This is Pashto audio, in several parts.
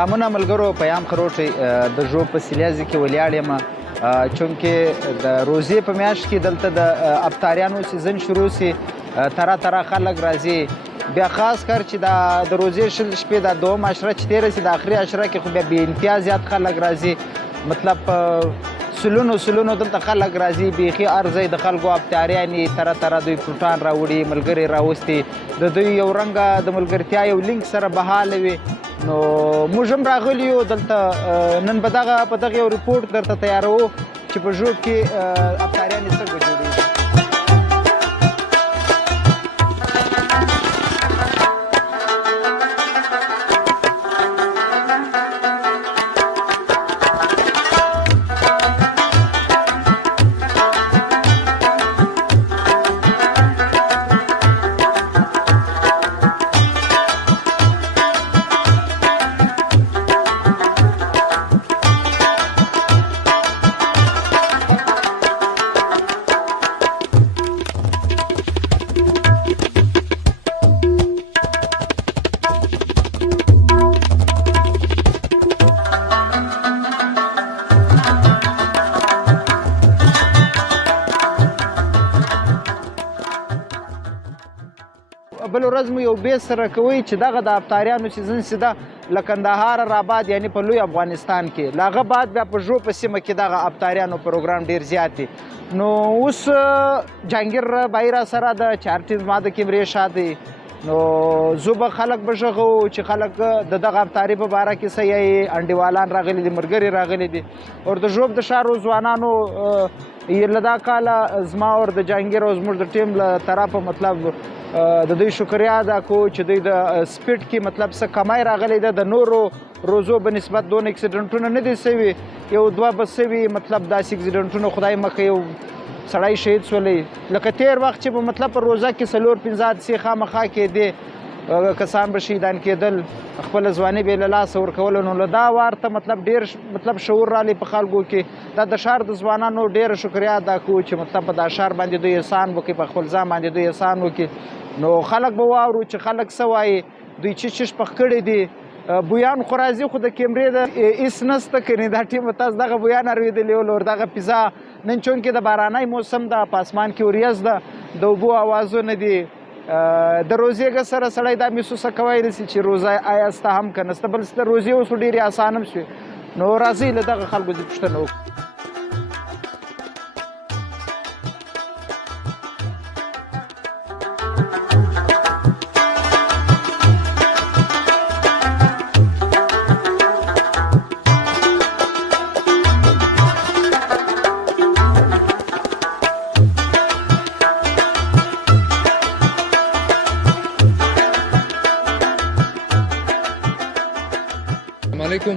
سلامونه ملګرو پیام خروټی د ژوب په سیلیازي کې ولیاړ یم چونکې د روزې په میاشت کې دلته د افطاریانو سیزن شروع سي ترا خلک راځي بیا خاص کر چې د روزې شل شپې د دوم عشره چې تېره سي د آخري عشره کې خو بیا بې انتها زیات خلک راځي مطلب سلونو دلته خلک راځي بیخي هر ځای د خلکو افطاریانې ترا دوی فروټان راوړي ملګري راوستي د دوی یو رنګه د ملګرتیا یو لینک سره بحاله وي نو موږ هم راغلي یو دلته نن به په دغه یو ریپورټ درته تیاروو چې په ژوب کې افطاریانې څنګه جوړېږي بل ورځ مو یو بیس سره کوي چې دغه د افطاریانو سیزن سي ده له کندهار راباد یعنی په لوی افغانستان کې له هغه بعد بیا په ژوب په سیمه کې دغه افطاریانو پروګرام ډېر زیات دی نو اوس جهانګیر بای را سره د چارټیز ما د کیمرې شاته نو زه به خلک به غږو چې خلک د دغه افطاري په باره کې څه یې انډیوالان راغلي دي ملګري راغلي دي او د ژوب د ښار ځوانانو له دا کاله زما او د جهانګیر او زموږ د ټیم له طرفه مطلب د دوی شکریا ادا کوو چې دوی د سپیډ کې مطلب څه کمای راغلی ده د نورو روزو په نسبت دون اکسیډنټونه نه دي سوي یو دوه به سوي مطلب داسې اکسیډنټونه خدای مخه یو سړی شهید سولی لکه تېر وخت چې په مطلب په روزه کې څلور پنځه حادثې خامخا کېدې کسان به شهیدان کېدل خپله ځواني بې له لاسه ورکوله نو له دا وار ته مطلب ډېر مطلب شعور رالی په خلکو کې دا د ښار د ځوانانو ډېره شکریا ادا کوو چې مطلب په دا ښار باندې دوی احسان وکړي په خپل ځان باندې دوی احسان وکړي نو خلک به واورو چې خلک څه وایي دوی چش پخ کړي دي بویان خو راځي خو د کیمرې د هېڅ نسته کنې دا ټیم تاسو دغه بویان اورېدلي ول اور دغه فضا نن چونکې د بارانۍ موسم ده په اسمان کې وریځ ده د اوبو اوازونه دي د روزې سره سړی دا محسوسه کولی شي چې روزه آیا سته هم که نسته بل روزې اوس ډېرې اسان هم شوې نو راځئ له دغه خلکو دې پوښتنه وکړو علیکم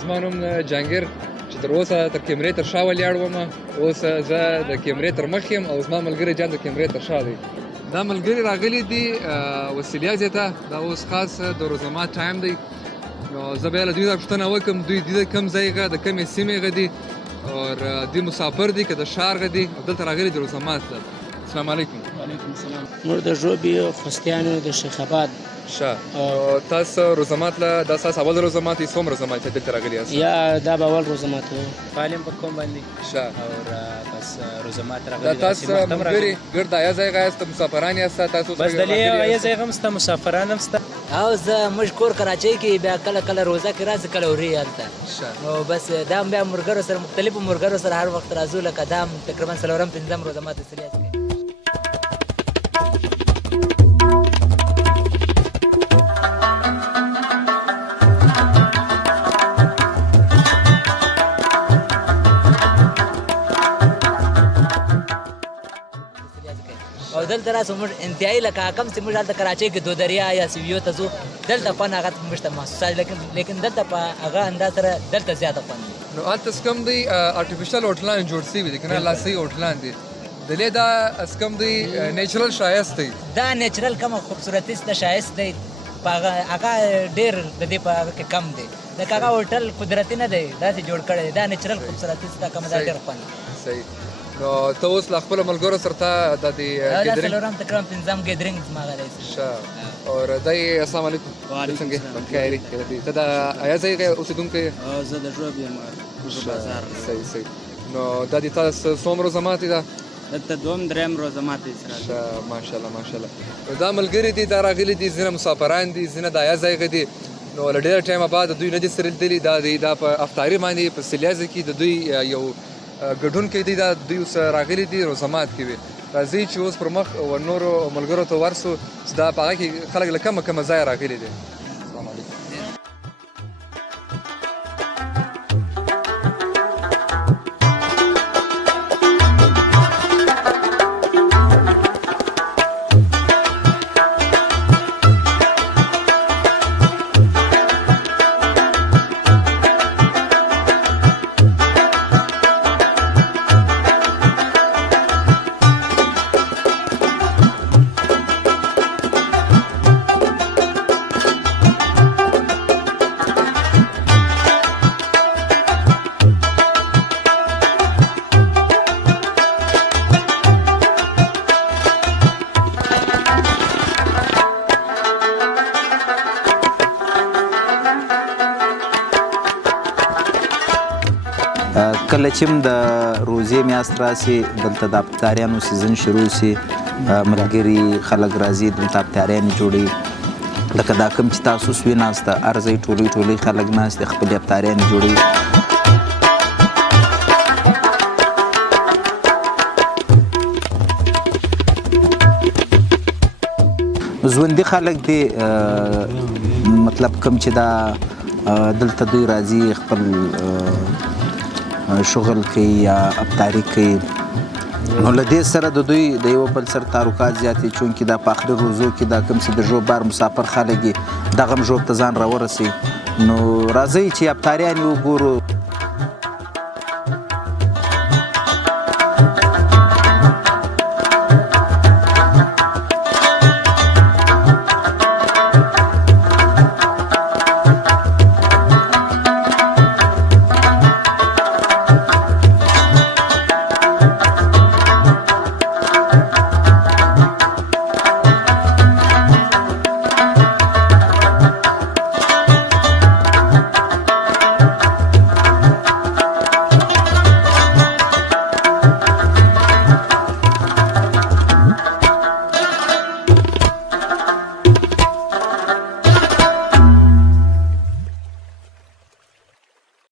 زما نوم جهانګیر چې تر اوسه تر کیمرې تر شا ولاړ وم اوس زه د کیمرې تر مخ یم او زما ملګری جان د کیمرې تر شا دی دا ملګري راغلي دي وسیلیازې ته دا اوس خاص د روزنما ټایم دی نو زه بیا له دوی نه پوښتنه وکړم دوی د کوم ځای څخه د کومې سیمې څخه دي او دوی مسافر دي که د ښار څخه دي او دلته راغلي دي روزنما ته السلام علیکم وعلیکم السلام موږ د ژوب یو خوستیانو د شیخ آباد ښه تاسو روزنما ته دا ستاسو اول روزنما دی څومره روزنما ته دلته راغلي یاست یا دا به اول روزنما ته فعالیم په کوم باندې ښه او بس روزنما ته دا راغلي تاسو ملګري ګرد ایا ځای یاست مسافران یاست تاسو بس دلې ایا ځای هم سته مسافران هم سته او زه موږ کور کراچۍ کې بیا کله کله روزه کې راځي کله ورې هلته نو بس دا هم بیا ملګرو سره مختلفو ملګرو سره هر وخت راځو لکه دا هم تقریبا څلورم پنځم روزه ما ته سریاز کوي او دلته راسو موږ انتهایی لکه کم چې موږ هلته کراچۍ کې دودریا یا سویو ته ځو دلته خوند هغه موږ ته محسوسه لیکن دلته په هغه انداز سره دلته زیاته خوند نو هلته څه کوم دی آرټیفیشل هوټلان جوړ شوي دي که نه لاسي هوټلان دي دلې دا څه کوم دی نیچرل ښایست دی دا نیچرل کومه خوبصورتي شته ښایست دی په هغه ډېر د دې په هغه کې کم دی لکه هغه هوټل قدرتي نه دی داسې جوړ کړی دی دا نیچرل خوبصورتي شته کومه دا ډېر خوند صحیح نو ته اوس له خپلو ملګرو سره ته د دې دا ګیدرینګ څلورم تقریبا پنځم ګیدرینګ زما غلی شي ښه اور دای السلام علیکم څنګه بخیر ته د ایا ځای اوسېدونکی زه د ژوب یم بازار صحیح صحیح نو دا د تاسو څومره روزه ماتې ده دلته دوم درېیم روزه ماتې سره ښه ماشاءالله ماشاءالله نو دا ملګري دي دا راغلي دي ځینې مسافران دي ځینې د ایا ځای دي نو له ډېره ټایمه بعد دوی نه دي سره لیدلي دا په افطاري باندې په سلیازه کې د دوی یو ګډون کې دي دا دوی اوس راغلي دي روزه مات کې وي راځئ چې اوس پر مخ و نورو ملګرو ته ورسو چې دا په هغه کې خلک له کمه کمه ځایه راغلي دي السلام علیکم کله چې د روزې میاشت راسي دلته د افطاریانو سیزن شروع سي ملګري خلک راځي دلته افطاریانې جوړوي لکه دا کوم چې تاسو اوس ویناسته هر ځای ټولۍ خلک ناست دي خپلې افطاریانې جوړوي ژوندي خلک دي مطلب کوم چې دا دلته دوی راځي خپل شغل کوي یا افطاري کوي نو له دې سره د دوی د یو بل سره تعلقات زیات دي چونکې دا په آخري روزو کې دا کوم چې د ژوب بار مسافر خلک دي دغه هم ژوب ته ځان راورسوي نو راځئ چې افطاریان یې وګورو